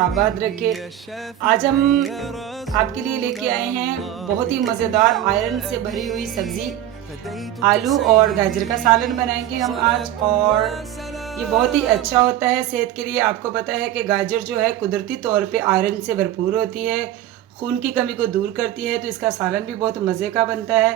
आबाद रखे। आज हम आपके लिए लेके आए हैं बहुत ही मज़ेदार आयरन से भरी हुई सब्ज़ी, आलू और गाजर का सालन बनाएंगे हम आज। और ये बहुत ही अच्छा होता है सेहत के लिए। आपको पता है कि गाजर जो है कुदरती तौर पे आयरन से भरपूर होती है, खून की कमी को दूर करती है, तो इसका सालन भी बहुत मज़े का बनता है।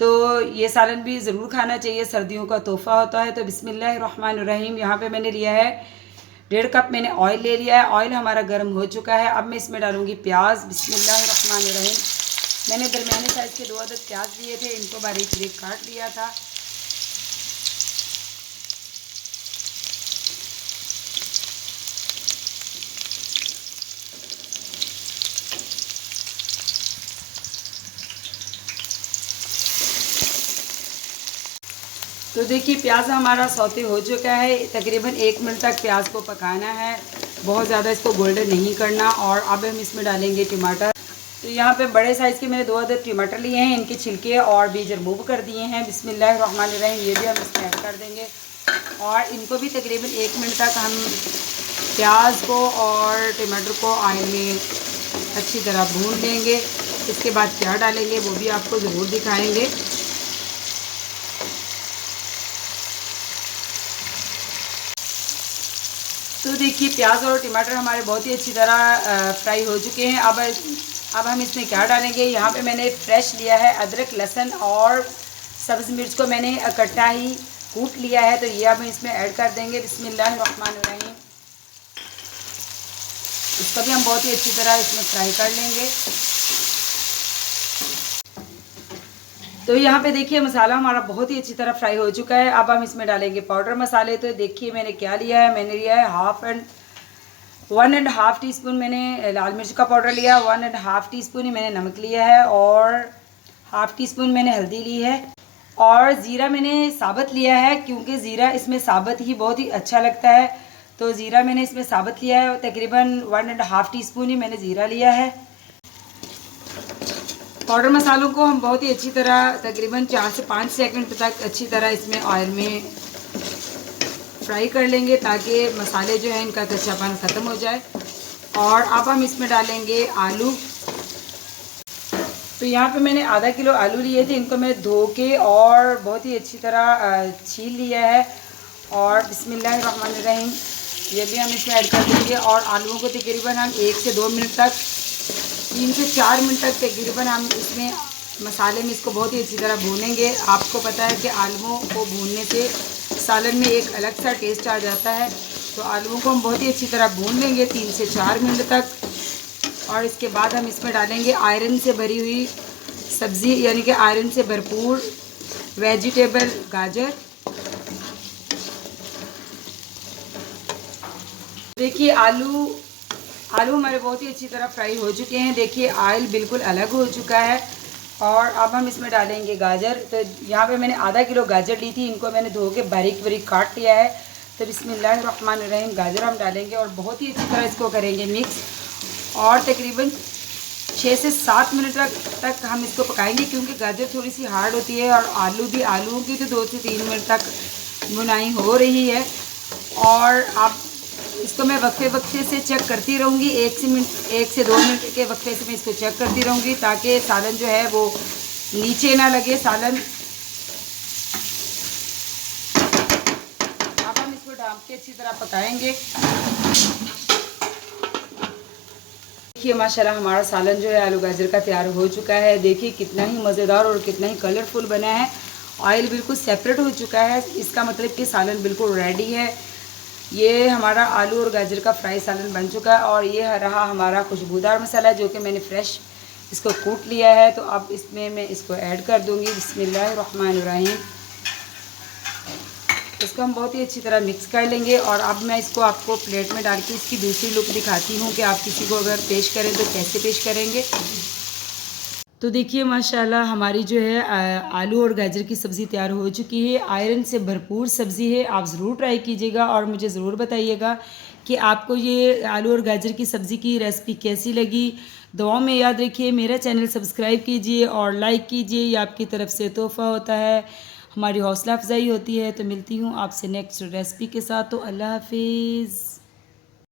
तो ये सालन भी ज़रूर खाना चाहिए, सर्दियों का तोहफ़ा होता है। तो बिस्मिल्लाहिर्रहमानिर्रहीम। यहाँ पे मैंने लिया है 1.5 कप मैंने ऑयल ले लिया है। ऑयल हमारा गर्म हो चुका है। अब मैं इसमें डालूँगी प्याज। बिस्मिल्लाहिर्रहमानिर्रहीम। मैंने दरमियाने साइज़ के 2 अदद प्याज लिए थे, इनको बारीक बारीक काट लिया था। तो देखिए प्याज हमारा सौते हो चुका है। तकरीबन 1 मिनट तक प्याज को पकाना है, बहुत ज़्यादा इसको गोल्डन नहीं करना। और अब हम इसमें डालेंगे टमाटर। तो यहाँ पे बड़े साइज़ के मैंने 2 अदद टमाटर लिए हैं, इनके छिलके और बीज रिमूव कर दिए हैं। बिस्मिल्लाहिर्रहमानिर्रहीम। ये भी हम इसमें ऐड कर देंगे और इनको भी तकरीबन 1 मिनट तक हम प्याज को और टमाटर को ऑयल में अच्छी तरह भून लेंगे। इसके बाद क्या डालेंगे वो भी आपको ज़रूर दिखाएँगे। तो देखिए प्याज और टमाटर हमारे बहुत ही अच्छी तरह फ्राई हो चुके हैं। अब हम इसमें क्या डालेंगे। यहाँ पे मैंने फ्रेश लिया है अदरक, लहसुन और सब्ज़ मिर्च को मैंने इकट्ठा ही कूट लिया है। तो ये अब हम इसमें ऐड कर देंगे। बिस्मिल्लाहिर्रहमानिर्रहीम। इसको भी हम बहुत ही अच्छी तरह इसमें फ्राई कर लेंगे। तो यहाँ पे देखिए मसाला हमारा बहुत ही अच्छी तरह फ्राई हो चुका है। अब हम इसमें डालेंगे पाउडर मसाले। तो देखिए मैंने क्या लिया है। मैंने लिया है 1.5 टीस्पून मैंने लाल मिर्च का पाउडर लिया, 1.5 टीस्पून ही मैंने नमक लिया है और 1/2 टीस्पून मैंने हल्दी ली है। और ज़ीरा मैंने साबुत लिया है, क्योंकि ज़ीरा इसमें साबुत ही बहुत ही अच्छा लगता है। तो ज़ीरा मैंने इसमें साबुत लिया है और तकरीबन 1.5 टीस्पून ही मैंने ज़ीरा लिया है। पाउडर मसालों को हम बहुत ही अच्छी तरह तकरीबन 4 से 5 सेकंड तक अच्छी तरह इसमें ऑयल में फ्राई कर लेंगे, ताकि मसाले जो हैं इनका कच्चापन ख़त्म हो जाए। और अब हम इसमें डालेंगे आलू। तो यहाँ पे मैंने आधा किलो आलू लिए थे, इनको मैं धो के और बहुत ही अच्छी तरह छील लिया है। और बिस्मिल्लाहिर्रहमानिर्रहीम ये भी हम इसमें ऐड कर देंगे। और आलूओं को तकरीबन हम 1 से 2 मिनट तक, 3 से 4 मिनट तक तकरीबन हम इसमें मसाले में इसको बहुत ही अच्छी तरह भूनेंगे। आपको पता है कि आलूओं को भूनने से सालन में एक अलग सा टेस्ट आ जाता है। तो आलूओं को हम बहुत ही अच्छी तरह भून लेंगे 3 से 4 मिनट तक। और इसके बाद हम इसमें डालेंगे आयरन से भरी हुई सब्ज़ी, यानी कि आयरन से भरपूर वेजिटेबल गाजर। देखिए आलू हमारे बहुत ही अच्छी तरह फ्राई हो चुके हैं। देखिए ऑयल बिल्कुल अलग हो चुका है। और अब हम इसमें डालेंगे गाजर। तो यहाँ पे मैंने आधा किलो गाजर ली थी, इनको मैंने धो के बारीक बारीक काट लिया है। तो बिस्मिल्लाहिर्रहमानिर्रहीम गाजर हम डालेंगे और बहुत ही अच्छी तरह इसको करेंगे मिक्स। और तकरीबन 6 से 7 मिनट तक हम इसको पकाएंगे, क्योंकि गाजर थोड़ी सी हार्ड होती है। और आलूओं की तो 2 से 3 मिनट तक भुनाई हो रही है। और अब इसको मैं वक्फे से चेक करती रहूँगी। 1 से 2 मिनट के वक्फे से मैं इसको चेक करती रहूँगी, ताकि सालन जो है वो नीचे ना लगे सालन। अब हम इसको ढाँप के अच्छी तरह पकाएंगे। देखिए माशाल्लाह हमारा सालन जो है आलू गाजर का तैयार हो चुका है। देखिए कितना ही मज़ेदार और कितना ही कलरफुल बना है। ऑयल बिल्कुल सेपरेट हो चुका है, इसका मतलब कि सालन बिल्कुल रेडी है। ये हमारा आलू और गाजर का फ्राई सालन बन चुका है। और ये रहा हमारा खुशबूदार मसाला, जो कि मैंने फ्रेश इसको कूट लिया है। तो अब इसमें मैं इसको ऐड कर दूँगी। बिस्मिल्लाहिर्रहमानिर्रहीम। इसको हम बहुत ही अच्छी तरह मिक्स कर लेंगे। और अब मैं इसको आपको प्लेट में डाल के इसकी दूसरी लुक दिखाती हूँ कि आप किसी को अगर पेश करें तो कैसे पेश करेंगे। तो देखिए माशाल्लाह हमारी जो है आलू और गाजर की सब्ज़ी तैयार हो चुकी है। आयरन से भरपूर सब्ज़ी है, आप ज़रूर ट्राई कीजिएगा और मुझे ज़रूर बताइएगा कि आपको ये आलू और गाजर की सब्ज़ी की रेसिपी कैसी लगी। दुआओं में याद रखिए, मेरा चैनल सब्सक्राइब कीजिए और लाइक कीजिए, ये आपकी तरफ से तोहफ़ा होता है, हमारी हौसला अफ़ज़ाई होती है। तो मिलती हूँ आपसे नेक्स्ट रेसिपी के साथ, तो अल्लाह हाफ़िज़।